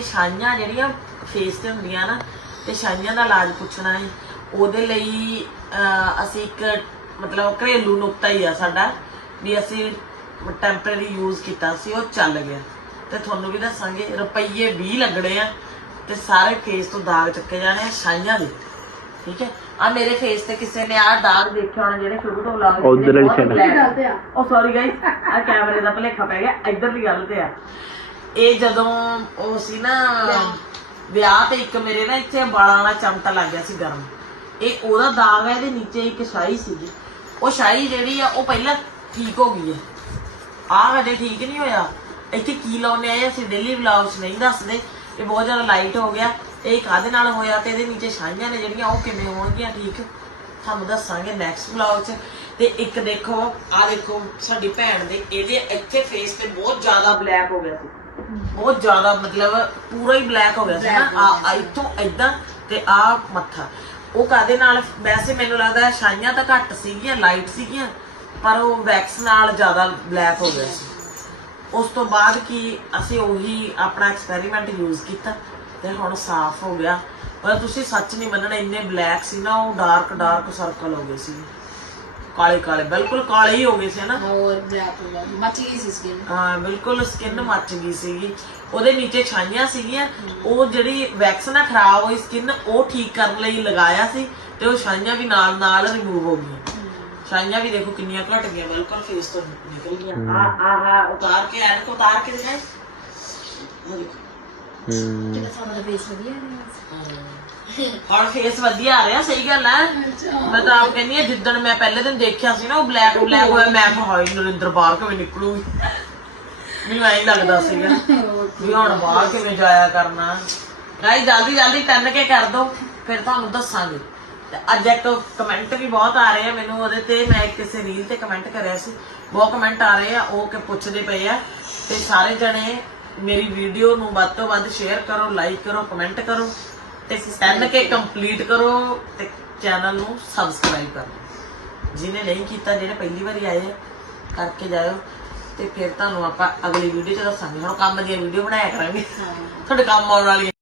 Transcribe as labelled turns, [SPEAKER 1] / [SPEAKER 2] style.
[SPEAKER 1] ਨੇ ਛਾਈਆਂ ਜਿਹੜੀਆਂ ਫੇਸ ਤੇ ਹੁੰਦੀਆਂ ਨਾ ਤੇ ਛਾਈਆਂ ਦਾ ਇਲਾਜ ਪੁੱਛਣਾ ਹੈ ਉਹਦੇ ਲਈ ਅਸੀਂ ਇੱਕ ਮਤਲਬ ਘਰੇਲੂ ਨੁਕਤਾ ਹੀ ਆ ਸਾਡਾ ਵੀ ਅਸੀਂ ਟੈਂਪਰੇਰੀ ਯੂਜ਼ ਕੀਤਾ ਸੀ ਉਹ ਚੱਲ ਗਿਆ। ਤੇ ਤੁਹਾਨੂੰ ਵੀ ਦੱਸਾਂਗੇ ਰੁਪਈਏ 20 ਲੱਗਣੇ ਆ ਤੇ ਸਾਰੇ ਫੇਸ ਤੋਂ ਦਾਗ ਚੱਕੇ ਜਾਣੇ ਆ ਛਾਈਆਂ ਦੇ। ਠੀਕ ਹੈ? ਆ ਮੇਰੇ ਫੇਸ ਤੇ ਕਿਸੇ ਨੇ ਆ ਦਾਗ ਦੇਖਿਆ ਹੋਣਾ ਜਿਹੜੇ ਸ਼ੁਰੂ ਤੋਂ ਵਲੌਗ
[SPEAKER 2] ਉੱਧਰ ਵਾਲੀ side।
[SPEAKER 3] ਗੱਲ ਤੇ ਆ?
[SPEAKER 1] ਉਹ ਸੌਰੀ ਗਾਇਸ ਆ ਕੈਮਰੇ ਦਾ ਭਲੇਖਾ ਪੈ ਗਿਆ ਇੱਧਰ ਦੀ ਗੱਲ ਤੇ ਆ। ਇਹ ਜਦੋਂ ਉਹ ਸੀ ਨਾ ਵਿਆਹ। ਤੇ ਇੱਕ ਮੇਰੇ ਨਾ ਇੱਥੇ ਵਾਲਾਂ ਵਾਲਾ ਚਮਟਾ ਲੱਗ ਗਿਆ ਸੀ ਗਰਮ। ਇਹ ਉਹਦਾ ਦਾਗ ਹੈ ਇਹਦੇ ਨੀਚੇ ਇੱਕ ਸ਼ਾਈ ਸੀਗੀ। ਉਹ ਸ਼ਾਈ ਜਿਹੜੀ ਆ ਉਹ ਪਹਿਲਾਂ ਠੀਕ ਹੋ ਗਈ ਹੈ। ਆਹ ਹਜੇ ਠੀਕ ਨਹੀਂ ਹੋਇਆ। ਇੱਥੇ ਕੀ ਲਾਉਨੇ ਆਏ ਅਸੀਂ ਡੇਲੀ ਵਲੌਗਸ ਨਹੀਂ ਦੱਸਦੇ। ਇਹ ਬਹੁਤ ਜ਼ਿਆਦਾ ਲਾਈਟ ਹੋ ਗਿਆ। ਇਹ ਕਾਦੇ ਨਾਲ ਹੋਇਆ ਤੇ ਇਹਦੇ ਨੀਚੇ ਛਾਈਆਂ ਨੇ ਜਿਹੜੀਆਂ ਉਹ ਕਿਵੇਂ ਹੋਣਗੀਆਂ ਠੀਕ? ਤੁਹਾਨੂੰ ਦੱਸਾਂਗੇ ਨੈਕਸਟ ਵਲੌਗ 'ਚ। ਤੇ ਇੱਕ ਦੇਖੋ ਆ ਦੇਖੋ ਸਾਡੀ ਭੈਣ ਦੇ ਇਹਦੇ ਇੱਥੇ ਫੇਸ ਤੇ ਬਹੁਤ ਜ਼ਿਆਦਾ ਬਲੈਕ ਹੋ ਗਿਆ ਸੀ। ਬਹੁਤ ਜ਼ਿਆਦਾ ਮਤਲਬ ਪੂਰਾ ਹੀ ਬਲੈਕ ਹੋ ਗਿਆ ਸੀ ਨਾ। ਆ ਇੱਥੋਂ ਏਦਾਂ ਤੇ ਆ ਮੱਥਾ। ਉਹ ਕਾਦੇ ਨਾਲ? ਵੈਸੇ ਮੈਨੂੰ ਲੱਗਦਾ ਛਾਈਆਂ ਤਾਂ ਘੱਟ ਸੀਗੀਆਂ ਲਾਈਟ ਸੀਗੀਆਂ ਪਰ ਉਹ ਵੈਕਸ ਨਾਲ ਜ਼ਿਆਦਾ ਬਲੈਕ ਹੋ ਗਿਆ ਸੀ। ਉਸ ਤੋਂ ਬਾਅਦ ਕੀ ਅਸੀਂ ਉਹੀ ਆਪਣਾ ਐਕਸਪੈਰੀਮੈਂਟ ਯੂਜ਼ ਕੀਤਾ ਤੇ ਹੁਣ ਸਾਫ਼ ਹੋ ਗਿਆ। ਪਰ ਤੁਸੀਂ ਸੱਚ ਨਹੀਂ ਮੰਨਣਾ ਇੰਨੇ ਬਲੈਕ ਸੀ ਨਾ ਉਹ ਡਾਰਕ ਡਾਰਕ ਸਰਕਲ ਹੋ ਗਏ ਸੀ। ਕਾਲੇ ਕਾਲੇ ਬਿਲਕੁਲ ਕਾਲੇ ਹੀ ਹੋ ਗਏ ਸੀ ਨਾ
[SPEAKER 3] ਹੋਰ ਬਲੈਕ ਹੋ ਗਿਆ ਮੱਚ ਗਈ ਸੀ ਸਕਿਨ
[SPEAKER 1] ਹਾਂ ਬਿਲਕੁਲ ਸਕਿਨ ਮੱਚ ਗਈ ਸੀਗੀ। ਉਹਦੇ ਨੀਚੇ ਛਾਈਆਂ ਸੀਗੀਆਂ। ਉਹ ਜਿਹੜੀ ਵੈਕਸ ਨਾਲ ਖਰਾਬ ਹੋਈ ਸਕਿਨ ਉਹ ਠੀਕ ਕਰਨ ਲਈ ਲਗਾਇਆ ਸੀ ਤੇ ਉਹ ਛਾਈਆਂ ਵੀ ਨਾਲ ਨਾਲ ਰਿਮੂਵ ਹੋ ਗਈਆਂ। ਛਾਈਆਂ ਵੀ ਦੇਖੋ ਕਿੰਨੀਆਂ ਘਟ ਗਈਆਂ ਬਿਲਕੁਲ ਫੇਸ ਤੋਂ ਨਿਕਲ ਗਈਆਂ। ਆ ਆ ਆ ਉਤਾਰ ਕੇ ਐਨਕ ਉਤਾਰ ਕੇ ਦਿਖਾਏ ਆਹ ਦੇਖੋ।
[SPEAKER 2] ਹੂੰ।
[SPEAKER 3] ਕਿਤੇ ਸਾਡਾ ਫੇਸ ਵਧੀਆ ਨਹੀਂ
[SPEAKER 1] ਹੁਣ ਫੇਸ ਵਧੀਆ ਆ ਰਿਹਾ ਸਹੀ ਗੱਲ ਹੈ ਮੈਂ ਤਾਂ ਆਪ ਕਹਿੰਦੀ ਆ ਜਿੱਦਣ ਮੈਂ ਪਹਿਲੇ ਦਿਨ ਦੇਖਿਆ ਸੀ ਨਾ ਉਹ ਬਲੈਕ ਬਲੈਕ ਹੋਇਆ ਮੈਂ ਕਿਹਾ ਹਾਏ ਨਰਿੰਦਰ ਬਾਹਰ ਕਿਵੇਂ ਨਿਕਲੂਗੀ? ਮੈਨੂੰ ਐਂ ਹੀ ਲੱਗਦਾ ਸੀਗਾ ਵੀ ਹੁਣ ਬਾਹਰ ਕਿਵੇਂ ਜਾਇਆ ਕਰਨਾ। ਗਾਈ ਜਲਦੀ ਜਲਦੀ ਟੰਨ ਕੇ ਕਰ ਦੋ ਫਿਰ ਤੁਹਾਨੂੰ ਦੱਸਾਂਗੇ। ਤੇ ਅੱਜ ਇੱਕ ਕਮੈਂਟ ਵੀ ਬਹੁਤ ਆ ਰਹੇ ਆ ਮੈਨੂੰ ਉਹਦੇ ਤੇ ਮੈਂ ਕਿਸੇ ਰੀਲ ਤੇ ਕਮੈਂਟ ਕਰਿਆ ਸੀ। ਬਹੁਤ ਕਮੈਂਟ ਆ ਰਹੇ ਆ ਉਹ ਕਿ ਪੁੱਛਦੇ ਪਏ ਆ। ਤੇ ਸਾਰੇ ਜਣੇ ਮੇਰੀ ਵੀਡੀਓ ਨੂੰ ਵੱਧ ਤੋਂ ਵੱਧ ਸ਼ੇਅਰ ਕਰੋ ਲਾਈਕ ਕਰੋ ਕਮੈਂਟ ਕਰੋ ਤੇ ਟੰਨ ਕੇ ਕੰਪਲੀਟ ਕਰੋ ਤੇ ਚੈਨਲ ਨੂੰ ਸਬਸਕ੍ਰਾਈਬ ਕਰੋ। ਜਿਹਨੇ ਨਹੀਂ ਕੀਤਾ ਜਿਹੜੇ ਪਹਿਲੀ ਵਾਰੀ ਆਏ ਆ ਕਰਕੇ ਜਾਇਓ ਤੇ ਫਿਰ ਤੁਹਾਨੂੰ ਆਪਾਂ ਅਗਲੀ ਵੀਡੀਓ ਚ ਦੱਸਾਂਗੇ। ਹੁਣ ਕੰਮ ਦੀਆਂ ਵੀਡੀਓ ਬਣਾਇਆ ਕਰਾਂਗੇ। ਤੁਹਾਡੇ ਕੰਮ ਆਉਣ ਵਾਲੀ